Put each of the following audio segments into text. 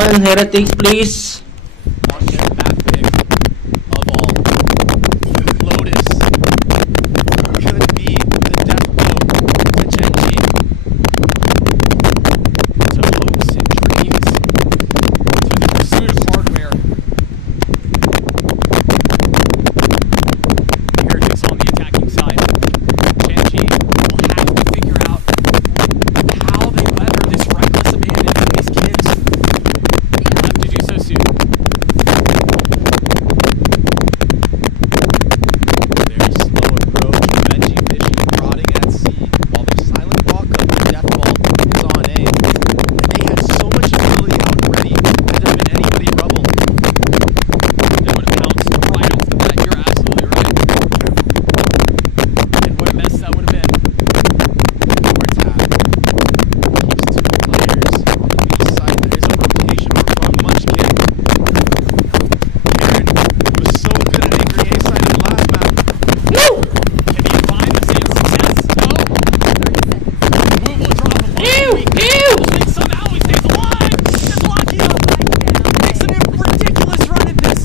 on, heretics, please. Watch that pick of all. Lotus could be the death blow to GenG. To hopes and dreams. To the pursuit of hardware. Heretics on the attacking side. GenG will have to figure out how they weather this reckless abandon of these kids. They'll have to do so soon. Very slow approach. Benji fishing, prodding at C, while the silent walk up the death ball is on A. And they had so much ability out and ready. Had there been anybody rubble, they would have bounced right off the bat. You're absolutely right. And what a mess that would have been. More tap. Keeps two players on the B side. There is a rotation over from Munchkin. Karen was so good at angry A side in the last map. Woo! Can he find the same success? No. Move will drop a bunch Ew, of weak. ew. Somehow he stays alive. Just lucky up. Makes a ridiculous run at this.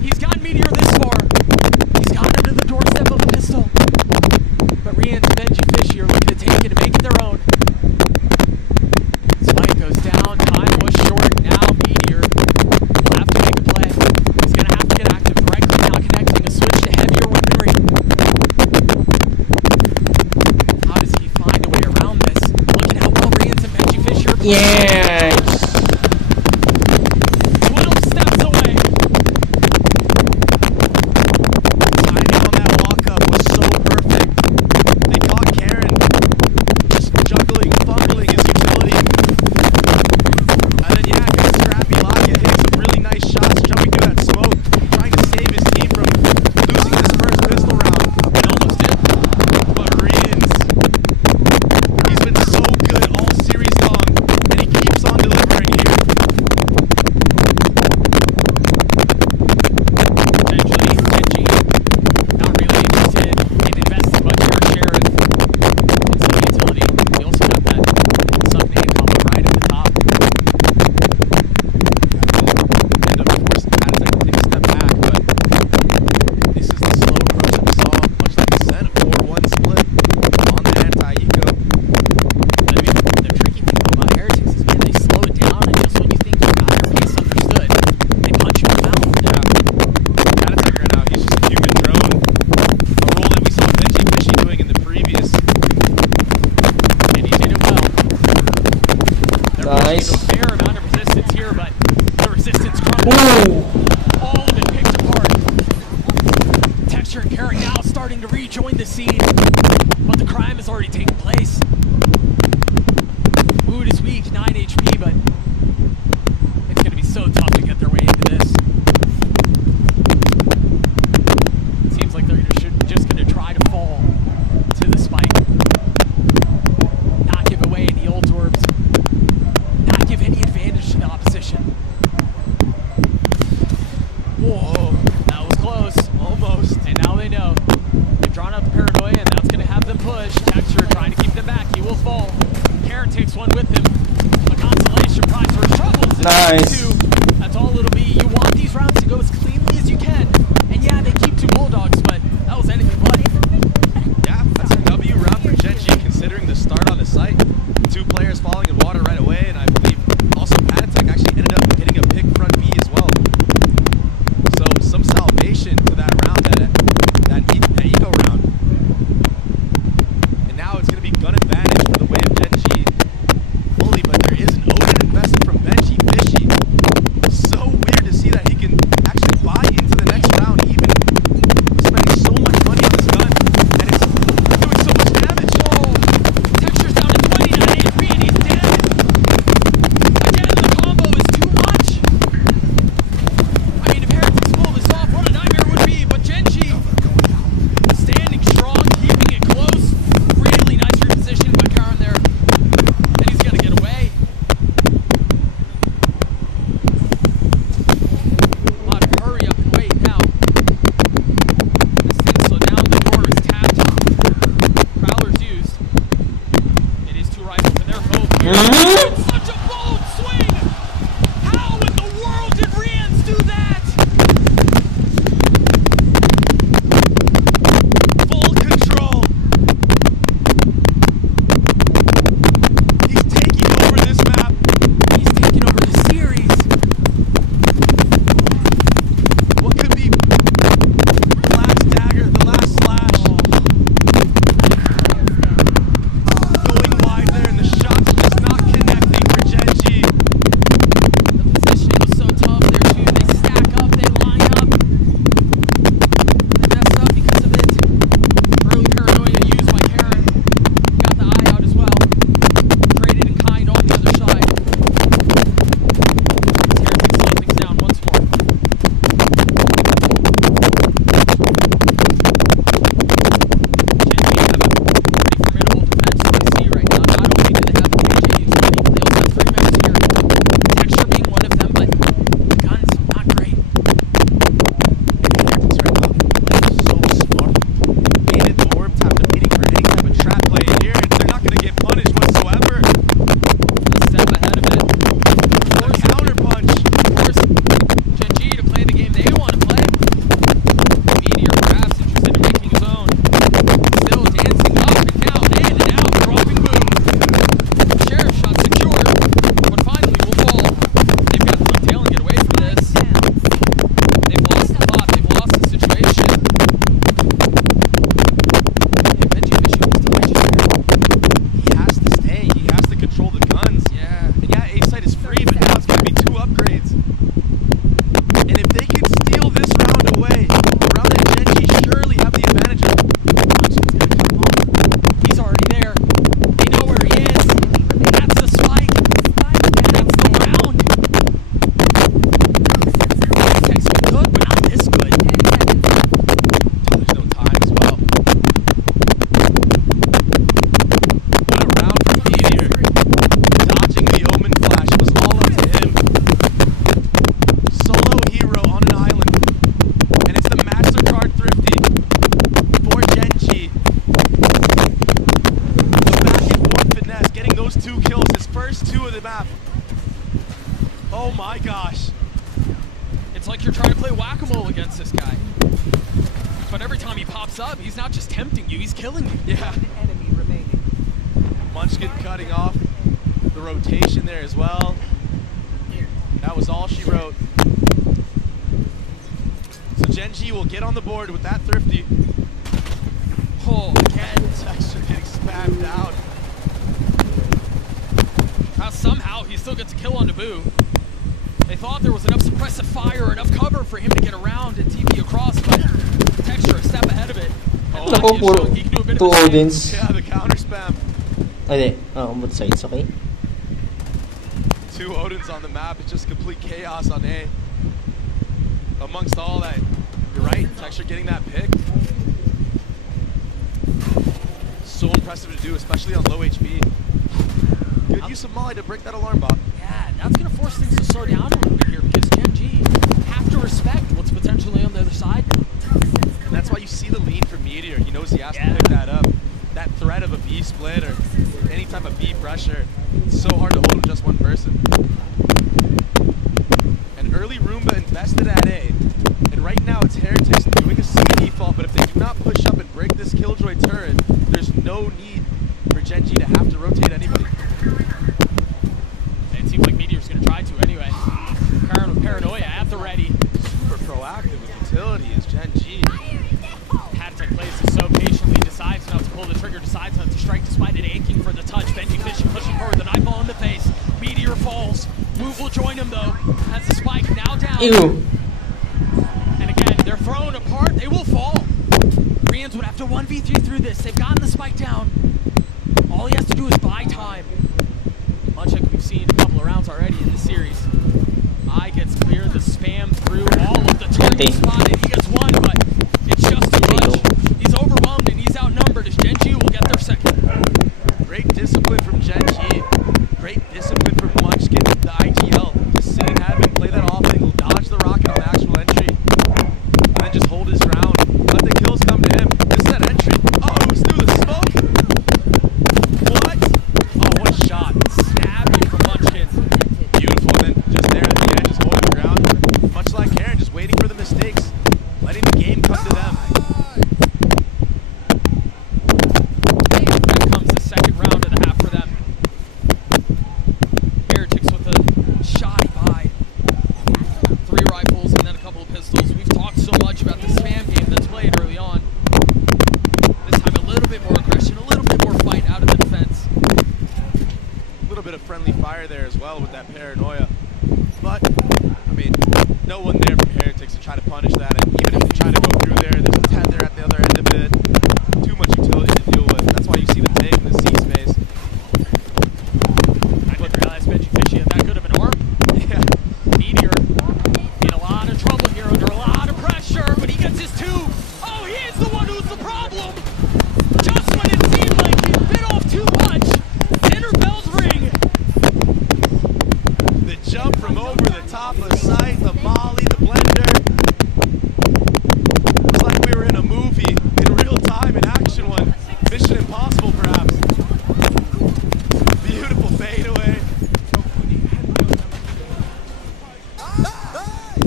He's gotten Meteor this far. He's gotten him to the doorstep of a pistol. But Rian and Benji Fishy are looking to take it and make it their own. Spike goes down. Time was short. Now Meteor will have to make a play. He's going to have to get active directly now, connecting a switch to heavier weaponry. How does he find a way around this? Look at how well Rian and Benji Fishy are playing. Yes. 12 steps away. Timing on that walk-up was so perfect. They caught Karen just juggling, fumbling his utility. And then, yeah, got Scrappy Lockett hitting some really nice shots, jumping through that smoke, trying to save his team from losing this first pistol round. And almost did. But Rians, he's been so good all series long, and he keeps on delivering here. Eventually, GenG not really interested in investing much here, Sharon. It's the utility. We also got that sub name combo right at the top. And of course, Bagsik take a step back, but this is the slow approach that we saw, much like I said, a 4-1 split on the anti-eco. I mean, the tricky thing about Heretics is, man, they slow it down, and just when you think you got your pace understood, they punch you in the mouth. Yeah. Bagsik right now, he's just a human drone. A role that we saw Benji Fishy doing in the previous. And he did it well. They're Nice. pushing a fair amount of resistance here, but the resistance crumbles. Ooh. All of it picked apart. Texture and Carrot now starting to rejoin the scene, but the crime has already taken place. Mood is weak, 9 HP, but it's going to be so tough to get their way into this. It seems like they're just going to try to fall to the spike. Not give away any ult orbs. Not give any advantage to the opposition. Whoa, that was close. Almost. And now they know. They've drawn out the paranoia, and that's going to have them push. Texture trying to keep them back. He will fall. Carrot takes one with him. A consolation prize for his troubles. Nice. That's all it'll be. You want these rounds to go as cleanly as you can. And yeah, they keep 2 Bulldogs, but that was anything but. Yeah, that's a W round for GenG, considering the start on the site. 2 players falling in water right away, and I believe also Bagsik actually ended up hitting a pick front B as well. So some salvation to that round, that eco round. And now it's going to be gun advantage for the way of GenG fully, but there is an open investment from Benji Fishy. So weird to see that he can actually phase 2 of the map. Oh my gosh. It's like you're trying to play whack-a-mole against this guy. But every time he pops up, he's not just tempting you, he's killing you. Yeah. Munchkin cutting off the rotation there as well. That was all she wrote. So GenG will get on the board with that thrifty. Oh, again. Texture getting spammed out. Somehow he still gets a kill on Naboo. They thought there was enough suppressive fire, enough cover for him to get around and TP across, but Texture a step ahead of it. And Nako, puro he can do a bit 2 of a Odins. Yeah, the counter spam. Ay, on both sides, okay? 2 Odins on the map. It's just complete chaos on A. Amongst all that, you're right, Texture getting that pick. So impressive to do, especially on low HP. Good use of Molly to break that alarm bot. Yeah, that's going to force things to slow down a little bit here because GenG have to respect what's potentially on the other side now. And that's why you see the lean from Meteor. He knows he has to pick that up. That threat of a B split or any type of B pressure, it's so hard to hold with just one person. And early Roomba invested at A. And right now it's Heretics doing a C default, but if they do not push up and break this Killjoy turret, there's no need for GenG to have to rotate anybody. It seems like Meteor's going to try to anyway. Paranoia at the ready. Super proactive with utility is GenG. Hadtek plays this so patiently, decides not to pull the trigger, decides not to strike despite it aching for the touch. Benji Fishing pushing forward, the knife ball in the face. Meteor falls. Move will join him though. Has the spike now down. Ew. And again, they're thrown apart. They will fall. Koreans would have to 1v3 through this. They've gotten the spike down. All he has to do is buy time. Much like we've seen a couple of rounds already in this series. I gets clear, the spam through all of the target spotted. He gets one, but it's just too much. He's overwhelmed and he's outnumbered as GenG will get their second. Great discipline from GenG. Great discipline from Munchkin, the IGL. Just sit in heaven, play that off angle, dodge the rocket on the actual entry, and then just hold his ground. Let the kills come to him. Just that entry. Oh, it was through the smoke. What? Oh, what a shot. Snappy from Munchkin. Beautiful, and then just there at the end, just holding the ground. Much like Karen, just waiting for the mistakes, letting the game come to them. Here comes the second round of the half for them. Heretics with a shoddy buy. 3 rifles and then a couple of pistols. We've talked so much about the spam game that's played early on. This time a little bit more aggression, a little bit more fight out of the defense. A little bit of friendly fire there as well with that paranoia. But, I mean, no one there from Heretics to try to punish that. And even if they try to go through there, there's a Ted there at the other end of it. Too much utility to deal with. That's why you see the take in the C space. I didn't realize Benji Fishy had that good of an arm. Yeah. Meteor in a lot of trouble here under a lot of pressure, but he gets his 2. Oh, he is the one who's the problem. Just when it seemed like he bit off too much, dinner bells ring. The jump from over the top of the site, the molly, the blender. It was like we were in a movie, in real time, in action one. Mission Impossible, perhaps. Beautiful fadeaway.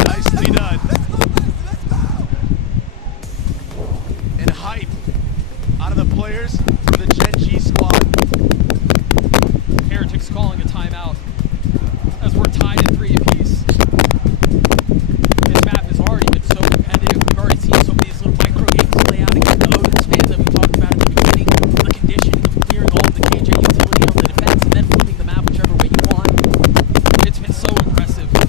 Nicely done. And hype out of the players for the GenG squad. Heretics calling a timeout as we're tied at 3 apiece. This map has already been so competitive. We've already seen some of these little micro games play out against the Odin spans that we talked about at the beginning. The conditioning of clearing all of the KJ utility on the defense and then flipping the map whichever way you want. It's been so impressive. But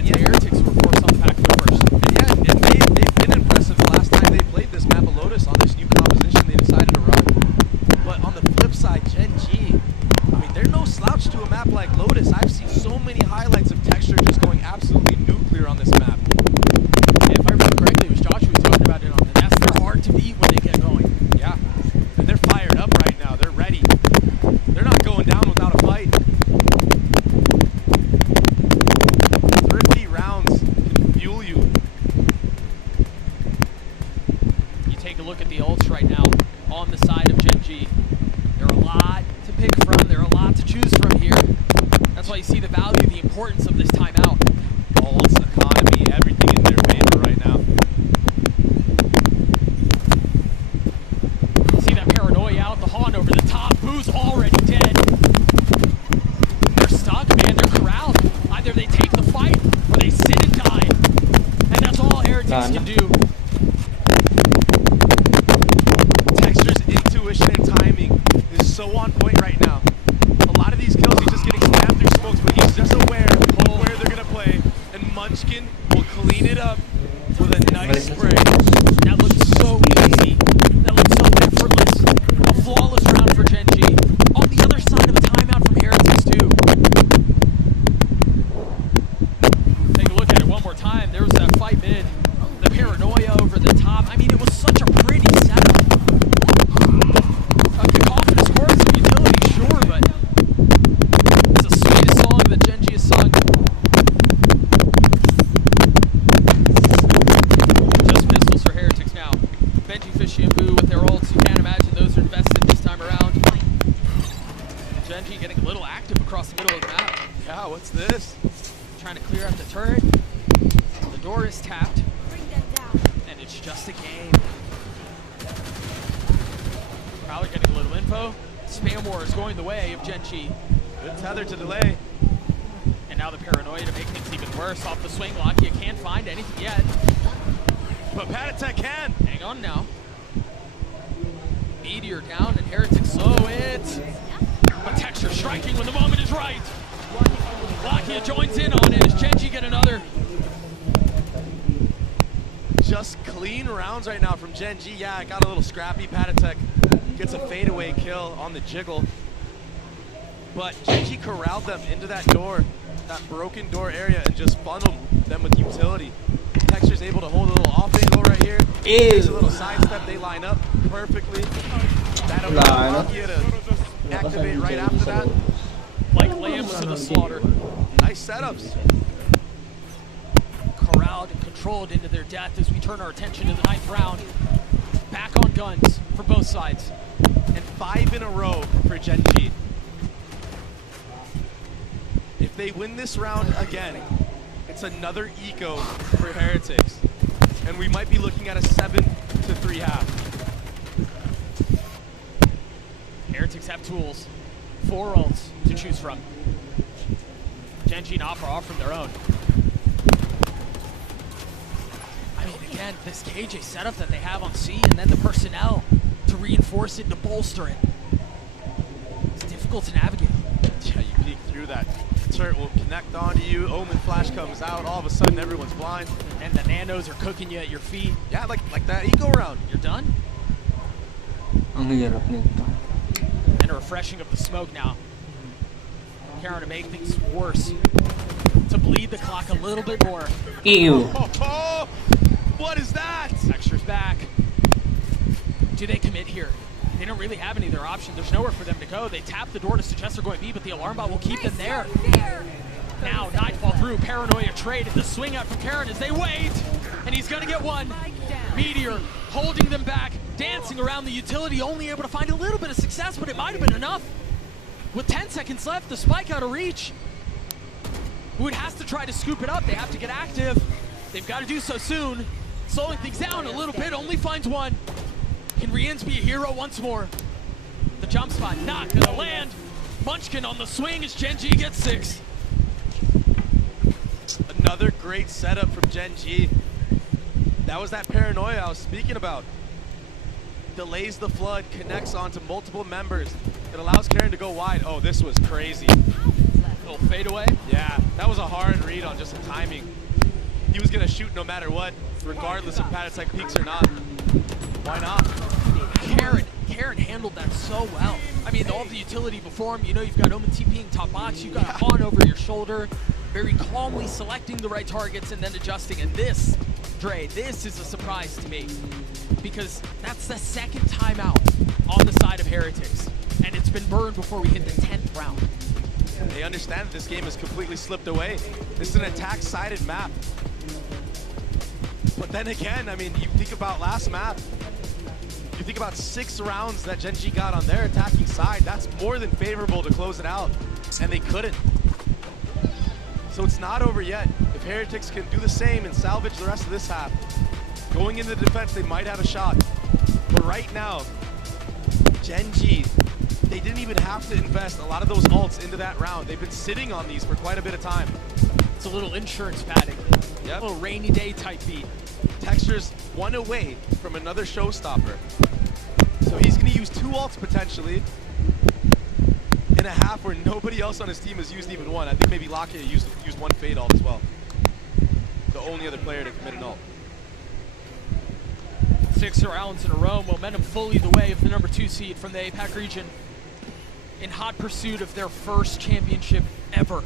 it's the Heretics who were forced on the back foot first. And yeah, and they've been impressive the last time they played this map of Lotus on this new composition they decided to run. But on the flip side, GenG, I mean, they're no slouch to a map like Lotus. I've seen so many highlights of Texture just going absolutely nuclear on this map. If I remember correctly, it was Josh who was talking about it on the nest. They're hard to beat when they get going. Yeah, and they're fired up right now. They're ready. They're not going down without a fight. 30 rounds can fuel you. You take a look at the ults right now on the side of GenG. There are a lot to pick from. There are a lot to choose importance of this timeout. Pulse, economy, everything in their favor right now. See that paranoia out, the Hawn over the top. Boo's already dead. They're stuck, man. They're corralled. Either they take the fight or they sit and die. And that's all Heretics can do. Texture's intuition and timing is so on point right now. A lot of these kills, he's just getting stabbed through smokes, but he's just aware of where they're going to play. And Munchkin will clean it up with a nice spray. That looked so easy. That looked so effortless. A flawless round for GenG. On the other side of a timeout from Heretics too. Take a look at it one more time. There was that fight mid. The paranoia over the top. I mean, it was such a pretty setup. A cacophonous chorus of utility, sure, but it's the sweetest song that GenG has sung. Just pistols for Heretics now. Benji, Fishy, and Boo with their ults. You can't imagine those are invested this time around. GenG getting a little active across the middle of the map. Yeah, what's this? Trying to clear out the turret. The door is tapped. And it's just a game. Probably getting a little info. Spam War is going the way of GenG. Good tether to delay. And now the paranoia to make things even worse. Off the swing lock, you can't find anything yet. But Patatek can. Hang on now. Meteor down and Heretics slow it. But Texture striking when the moment is right. Lakia joins in on it as GenG get another. Just clean rounds right now from GenG. Yeah, it got a little scrappy. Patatek gets a fadeaway kill on the jiggle. But GenG corralled them into that door, that broken door area, and just funneled them with utility. Texture's able to hold a little off angle right here. Takes a little sidestep. They line up perfectly. That allows Lakia to activate right after that. Like lambs to the slaughter. Nice setups. Corralled and controlled into their death as we turn our attention to the 9th round. Back on guns for both sides. And 5 in a row for GenG. If they win this round again, it's another eco for Heretics. And we might be looking at a 7-3 half. Heretics have tools. 4 ults to choose from. GenG not far off from their own. I mean, again, this KJ setup that they have on C and then the personnel to reinforce it and to bolster it. It's difficult to navigate. Yeah, you peek through that. Turret will connect onto you. Omen flash comes out. All of a sudden, everyone's blind. And the nanos are cooking you at your feet. Yeah, like that eco round. You're done? Ang hirap nito. And a refreshing of the smoke now. Karen to make things worse. To bleed the clock a little bit more. Ew. Oh, what is that? Texture's back. Do they commit here? They don't really have any other option. There's nowhere for them to go. They tap the door to suggest they're going B, but the alarm bot will keep them there. Now, Nightfall through. Paranoia trade. The swing out from Karen as they wait. And he's going to get one. Meteor holding them back. Dancing around the utility. Only able to find a little bit of success, but it might have been enough. With 10 seconds left, the spike out of reach. Wood has to try to scoop it up. They have to get active. They've got to do so soon. Slowing things down a little bit. Only finds one. Can Riens be a hero once more? The jump spot not gonna land. Munchkin on the swing as GenG gets 6. Another great setup from GenG. That was that paranoia I was speaking about. Delays the flood, connects onto multiple members. It allows Karen to go wide. Oh, this was crazy. Little fadeaway. Yeah, that was a hard read on just the timing. He was gonna shoot no matter what, regardless if Patatek peaks or not. Why not? Karen handled that so well. I mean, all the utility before him, you know, you've got Omen TPing top box, you've got a Hawn over your shoulder, very calmly selecting the right targets and then adjusting. And this, Dre, this is a surprise to me because that's the second timeout on the side of Heretics. And it's been burned before we hit the 10th round. They understand that this game has completely slipped away. This is an attack-sided map. But then again, I mean, you think about last map, you think about 6 rounds that GenG got on their attacking side, that's more than favorable to close it out, and they couldn't. So it's not over yet. If Heretics can do the same and salvage the rest of this half, going into the defense, they might have a shot. But right now, GenG, they didn't even have to invest a lot of those ults into that round. They've been sitting on these for quite a bit of time. It's a little insurance padding. Yep. A little rainy day type beat. Texture's one away from another showstopper. So he's going to use 2 ults potentially in a half where nobody else on his team has used even one. I think maybe Lakia used 1 Fade ult as well. The only other player to commit an ult. 6 rounds in a row, momentum fully the way of the #2 seed from the APAC region in hot pursuit of their first championship ever.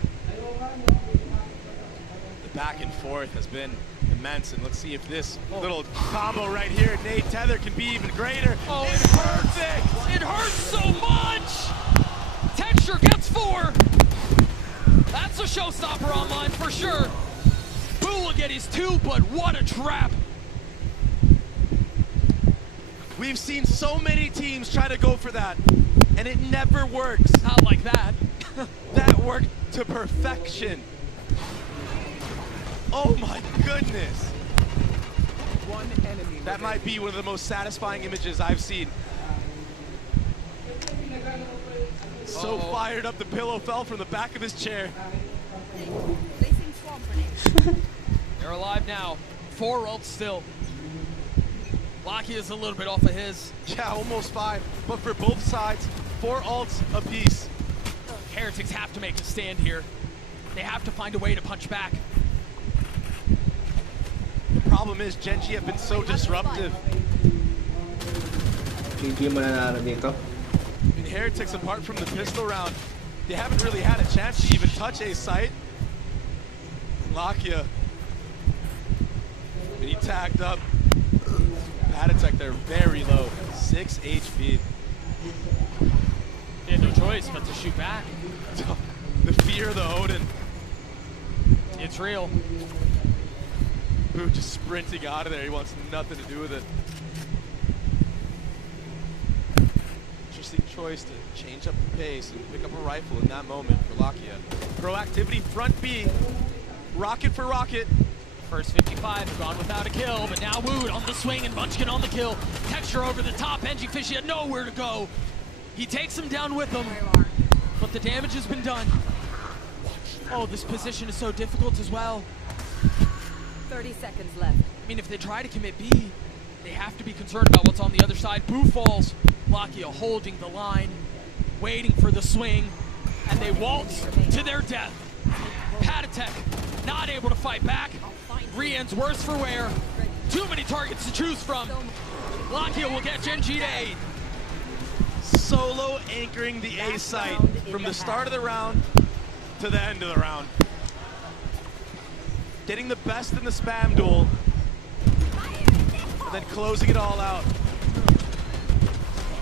The back and forth has been immense, and let's see if this little combo right here, Nate Tether, can be even greater. Oh, it's perfect! It hurts so much! Texture gets 4. That's a showstopper online for sure. Boo will get his 2, but what a trap! We've seen so many teams try to go for that, and it never works. Not like that. That worked to perfection. Oh my goodness. One enemy. That might be one of the most satisfying images I've seen. So fired up, the pillow fell from the back of his chair. They're alive now. 4 ults still. Lakia is a little bit off of his. Yeah, almost 5. But for both sides, 4 ults apiece. Heretics have to make a stand here. They have to find a way to punch back. The problem is GenG have been so disruptive. Hindi mananalo dito. I mean, Heretics, apart from the pistol round, they haven't really had a chance to even touch a site. Lakia, and he tagged up. Bagsik, they're very low, 6 HP. He had no choice but to shoot back. The fear of the Odin. It's real. Boo just sprinting out of there. He wants nothing to do with it. Interesting choice to change up the pace and pick up a rifle in that moment for Lakia. Proactivity, front B. Rocket for rocket. First 55 have gone without a kill, but now Wood on the swing and Munchkin on the kill. Texture over the top. NG Fishy had nowhere to go. He takes him down with him, but the damage has been done. Oh, this position is so difficult as well. 30 seconds left. I mean, if they try to commit B, they have to be concerned about what's on the other side. Boo falls. Lakia holding the line, waiting for the swing, and they waltz to their death. Patatek not able to fight back. Rian's worse for wear. Too many targets to choose from. Lakia will get GenG to 8. Solo anchoring the A site from the start of the round to the end of the round. Getting the best in the spam duel, and then closing it all out.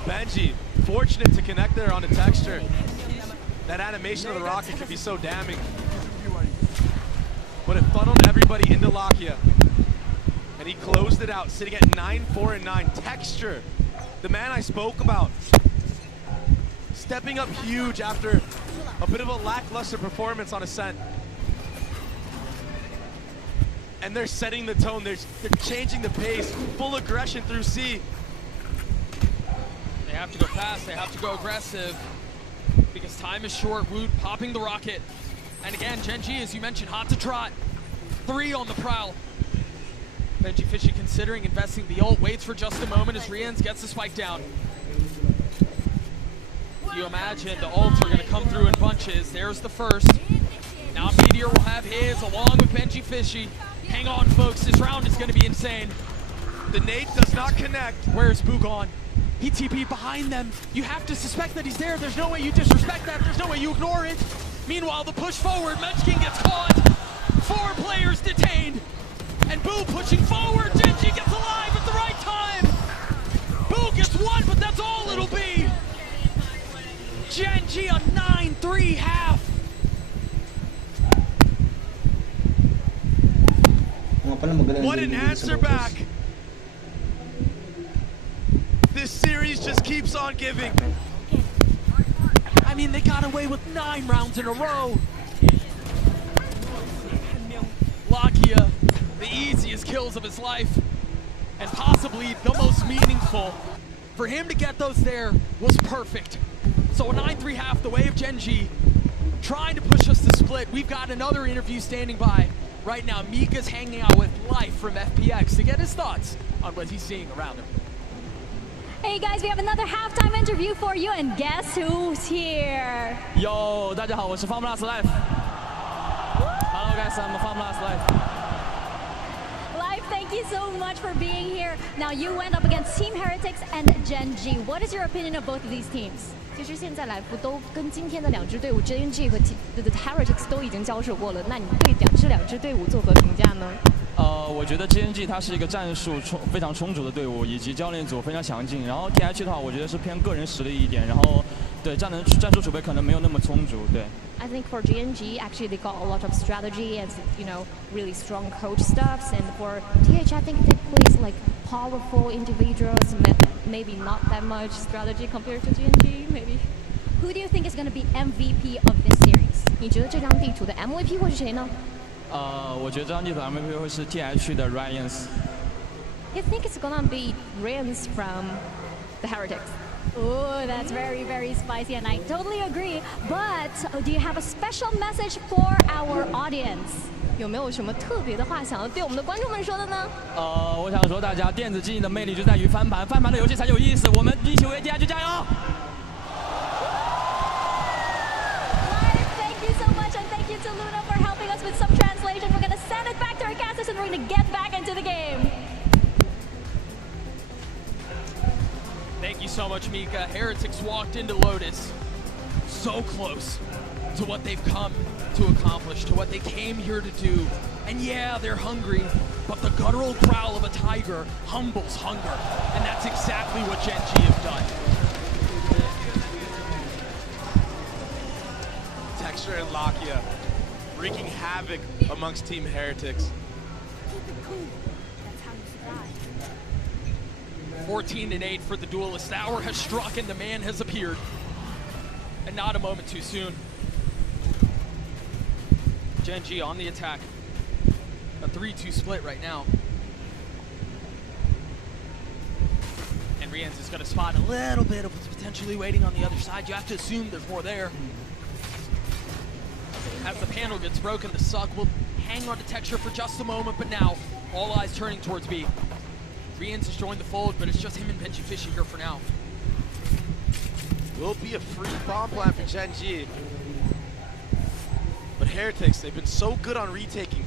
Benji, fortunate to connect there on the texture. That animation of the rocket could be so damning. But it funneled everybody into Lakia. And he closed it out, sitting at 9-4 and 9. Texture, the man I spoke about, stepping up huge after a bit of a lackluster performance on Ascent. And they're setting the tone, they're changing the pace, full aggression through C. They have to go fast, they have to go aggressive, because time is short. Wood popping the rocket. And again, GenG, as you mentioned, hot to trot. 3 on the prowl. Benji Fishy considering investing the ult, waits for just a moment as Rians gets the spike down. You imagine the ults are going to come through in bunches. There's the first. Now Meteor will have his along with Benji Fishy. Hang on, folks. This round is going to be insane. The nade does not connect. Where's Boo gone? He TP'd behind them. You have to suspect that he's there. There's no way you disrespect that. There's no way you ignore it. Meanwhile, the push forward. Munchkin gets caught. 4 players detained. And Boo pushing forward. GenG gets alive at the right time. Boo gets 1, but that's all it'll be. GenG a 9-3 half. What an answer back. This series just keeps on giving. I mean, they got away with 9 rounds in a row. Lakia the easiest kills of his life, and possibly the most meaningful. For him to get those there was perfect. So a 9-3 half, the way of GenG, trying to push us to split. We've got another interview standing by right now. Mika's hanging out with Life from FPX to get his thoughts on what he's seeing around him. Hey guys, we have another halftime interview for you, and guess who's here? Yo, 大家好，我是 Formula Life. Hello guys, I'm Formula Life. Live, thank you so much for being here. Now you went up against Team Heretics and GenG. What is your opinion of both of these teams? 其实现在来福都跟今天的两支队伍 GenG 和 Heretics 都已经交手过了，那你对这两支队伍作何评价呢？我觉得 GenG 它是一个战术非常充足的队伍，以及教练组非常强劲。然后 TH 的话，我觉得是偏个人实力一点，然后对战术储备可能没有那么充足。对。I think for GenG, actually they got a lot of strategy and really strong coach stuffs, and for TH, I think they play like powerful individuals, maybe not that much strategy compared to GenG, maybe. Who do you think is going to be MVP of this series? 你觉得这张地图的 MVP 会是谁呢？我觉得这张地图 MVP 会是 TH 的 RiotGames. You think it's gonna be RiotGames from the Heretics? Oh, that's very, very spicy, and I totally agree. But do you have a special message for our audience? 有没有什么特别的话想要对我们的观众们说的呢？我想说大家电子竞技的魅力就在于翻盘，翻盘的游戏才有意思。我们一起为 TH 加油！ Thank you so much, and thank you to Luna for helping us with some translation. We're gonna send it back to our casters, and we're gonna get back into the game. Thank you so much, Mika. Heretics walked into Lotus so close to what they've come to accomplish, to what they came here to do. And yeah, they're hungry, but the guttural growl of a tiger humbles hunger. And that's exactly what GenG have done. Texture and Lakia wreaking havoc amongst Team Heretics. 14-8 for the duelist. The hour has struck and the man has appeared. And not a moment too soon. GenG on the attack. A 3-2 split right now. And RiotGames is going to spot a little bit of what's potentially waiting on the other side. You have to assume there's more there. As the panel gets broken, the Suck will hang on to Texture for just a moment, but now all eyes turning towards B. RiotGames has joined the fold, but it's just him and Benchy Fishy here for now. Will be a free bomb plant for GenG. But Heretics, they've been so good on retaking.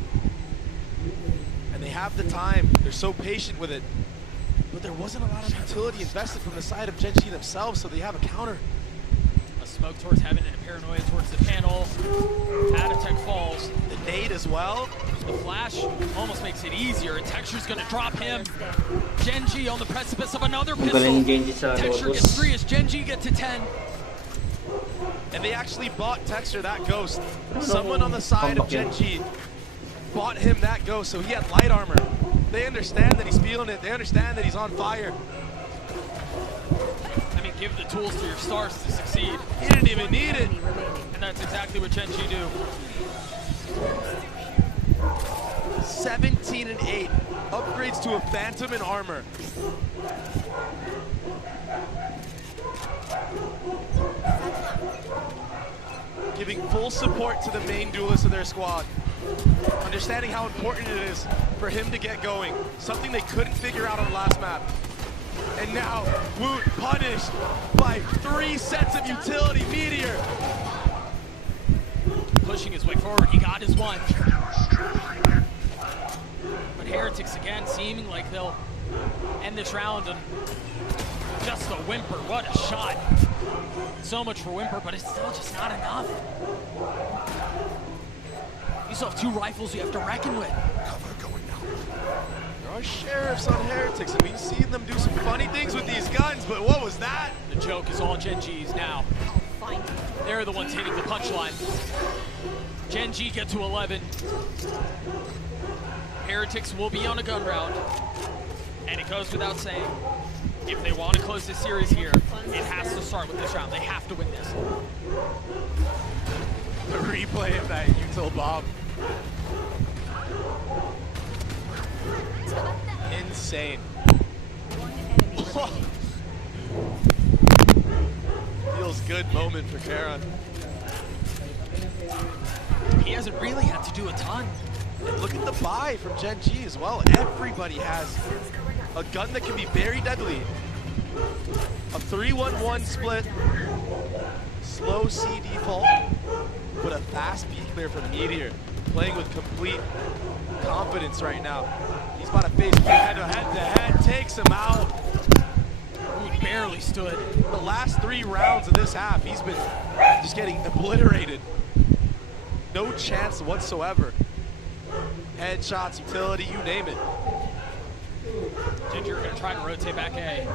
And they have the time, they're so patient with it. But there wasn't a lot of utility invested from the side of GenG themselves, so they have a counter. A smoke towards heaven and a paranoia towards the panel. Atatech falls. The nade as well. The flash almost makes it easier, and Texture's gonna drop him. GenG on the precipice of another pistol. Texture gets 3 as GenG get to 10. And they actually bought Texture that ghost. Someone on the side of GenG bought him that ghost, so he had light armor. They understand that he's feeling it. They understand that he's on fire. I mean, give the tools to your stars to succeed. He didn't even need it. And that's exactly what GenG do. 17-8. Upgrades to a Phantom and armor. Giving full support to the main duelist of their squad. Understanding how important it is for him to get going. Something they couldn't figure out on the last map. And now, Woot punished by 3 sets of utility. Meteor. Pushing his way forward, he got his one. But Heretics again seeming like they'll end this round and just a whimper. What a shot. So much for whimper, but it's still just not enough. You still have 2 rifles you have to reckon with. Cover going out. There are sheriffs on Heretics, and we've seen them do some funny things with these guns, but what was that? The joke is all GenG's now. They're the ones hitting the punchline. GenG get to 11. Heretics will be on a gun round. And it goes without saying, if they want to close this series here, it has to start with this round. They have to win this. The replay of that util bomb. Insane. Feels good moment for Karan. He hasn't really had to do a ton. And look at the buy from GenG as well. Everybody has a gun that can be very deadly. A 3-1-1 split. Slow C default, but a fast B clear from Meteor. Playing with complete confidence right now. He's about to face head-to-head, takes him out. He barely stood. The last 3 rounds of this half, he's been just getting obliterated. No chance whatsoever. Headshots, utility, you name it. Ginger gonna try to rotate back A.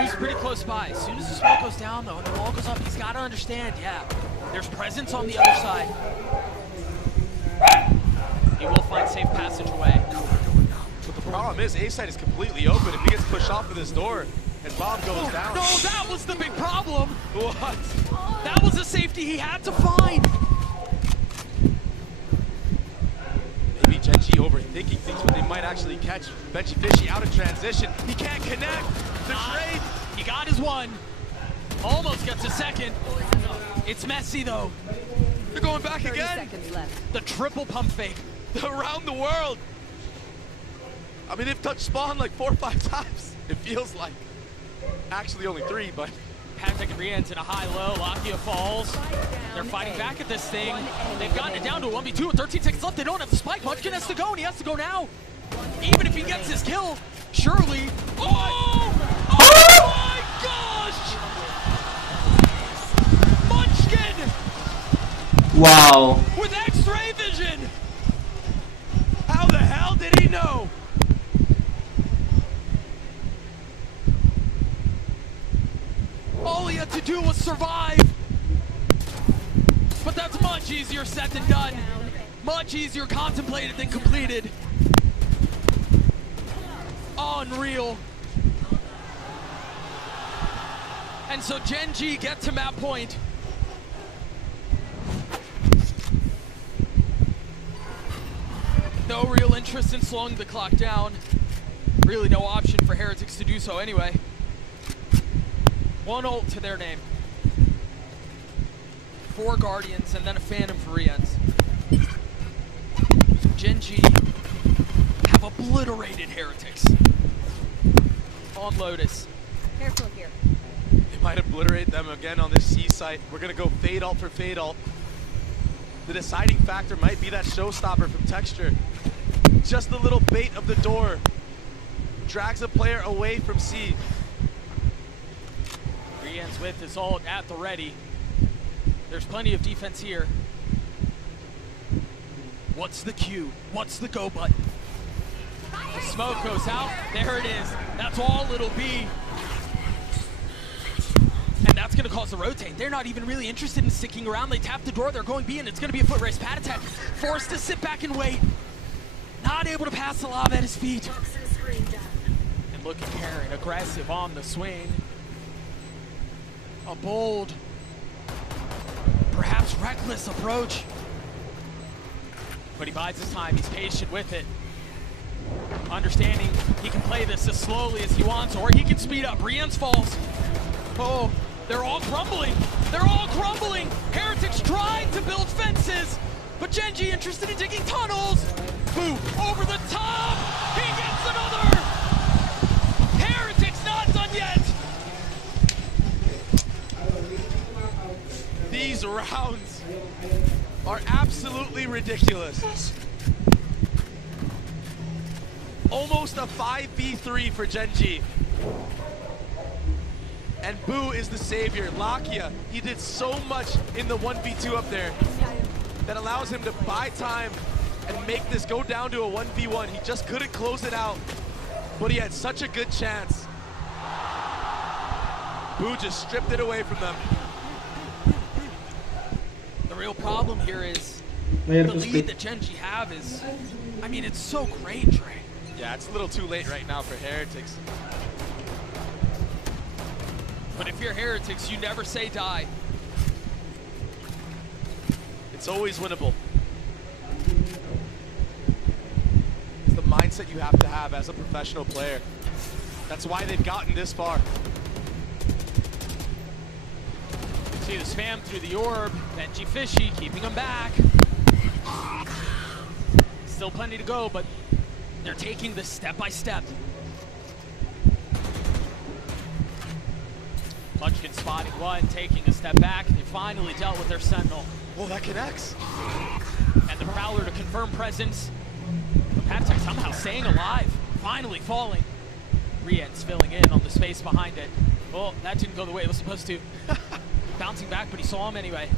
He's pretty close by. As soon as the smoke goes down though and the wall goes up, he's gotta understand, yeah, there's presence on the other side. He will find safe passage away. But the problem is, A side is completely open. If he gets pushed off of this door and Bob goes down. No, that was the big problem. What? That was a safety he had to find. Maybe GenG overthinking things, but they might actually catch Benchy Fishy out of transition. He can't connect. The trade. He got his one. Almost gets a second. It's messy though. They're going back 30 again. seconds left. The triple pump fake. Around the world. I mean, they've touched spawn like 4 or 5 times. It feels like. Actually only 3, but. Patrick and Rian's in a high-low. Lakia falls. They're fighting back at this thing. They've gotten it down to a 1v2 with 13 seconds left. They don't have the spike. Munchkin has to go, and he has to go now. Even if he gets his kill, surely. Oh! Oh my gosh! Munchkin! Wow. With X-ray vision! How the hell did he know? All he had to do was survive. But that's much easier said than done. Much easier contemplated than completed. Unreal. And so GenG get to map point. No real interest in slowing the clock down. Really no option for Heretics to do so anyway. 1 ult to their name. 4 Guardians and then a Phantom for Rians. GenG have obliterated Heretics on Lotus. Careful here. They might obliterate them again on this C site. We're gonna go fade ult for fade ult. The deciding factor might be that showstopper from Texture. Just the little bait of the door drags a player away from C. Rian's with his ult at the ready. There's plenty of defense here. What's the Q? What's the go button? The smoke goes out. There it is. That's all it'll be. And that's going to cause the rotate. They're not even really interested in sticking around. They tap the door. They're going B, and it's going to be a foot race. Pat attack. Forced to sit back and wait. Not able to pass the lob at his feet. And look at Karen, aggressive on the swing. A bold, perhaps reckless approach. But he bides his time. He's patient with it. Understanding he can play this as slowly as he wants, or he can speed up. Rian's falls. Oh, they're all crumbling. They're all crumbling. Heretics tried to build fences, but GenG interested in digging tunnels. Boo, over the top. He gets another. Heretics not done yet. These rounds are absolutely ridiculous. Almost a 5v3 for GenG. And Boo is the savior. Lakia, he did so much in the 1v2 up there that allows him to buy time and make this go down to a 1v1. He just couldn't close it out, but he had such a good chance. Boo just stripped it away from them. The real problem here is the lead that GenG have is, I mean, it's so great, Trey. Yeah, it's a little too late right now for Heretics. But if you're Heretics, you never say die. It's always winnable. It's the mindset you have to have as a professional player. That's why they've gotten this far. See the spam through the orb. Benji Fishy keeping him back. Still plenty to go, but they're taking this step by step. Munchkin spotting one, taking a step back. They finally dealt with their Sentinel. Well, that connects. And the Prowler to confirm presence. Patek somehow staying alive, finally falling. Rien's filling in on the space behind it. Well, that didn't go the way it was supposed to. Bouncing back, but he saw him anyway.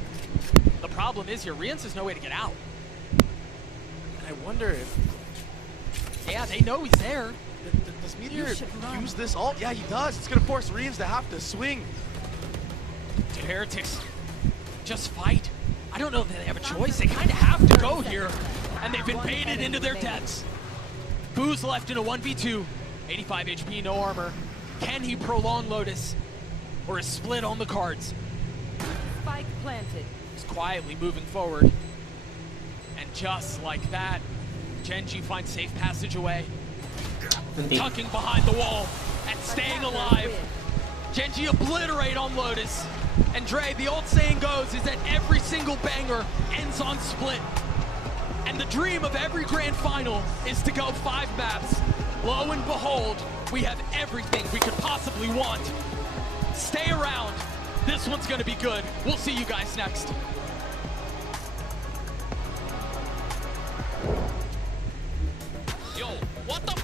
The problem is here, Rien's has no way to get out. And I wonder if... Yeah, they know he's there. Does Meteor use this ult? Yeah, he does. It's going to force Reams to have to swing. Did Heretics just fight? I don't know that they have a choice. They kind of have to go here. And they've been baited into their deaths. Boo's left in a 1v2. 85 HP, no armor. Can he prolong Lotus? Or is Split on the cards? Spike planted. He's quietly moving forward. And just like that, GenG finds safe passage away. Tucking behind the wall and staying alive. GenG obliterate on Lotus. And Dre, the old saying goes is that every single banger ends on Split. And the dream of every grand final is to go 5 maps. Lo and behold, we have everything we could possibly want. Stay around. This one's gonna be good. We'll see you guys next. Yo, what the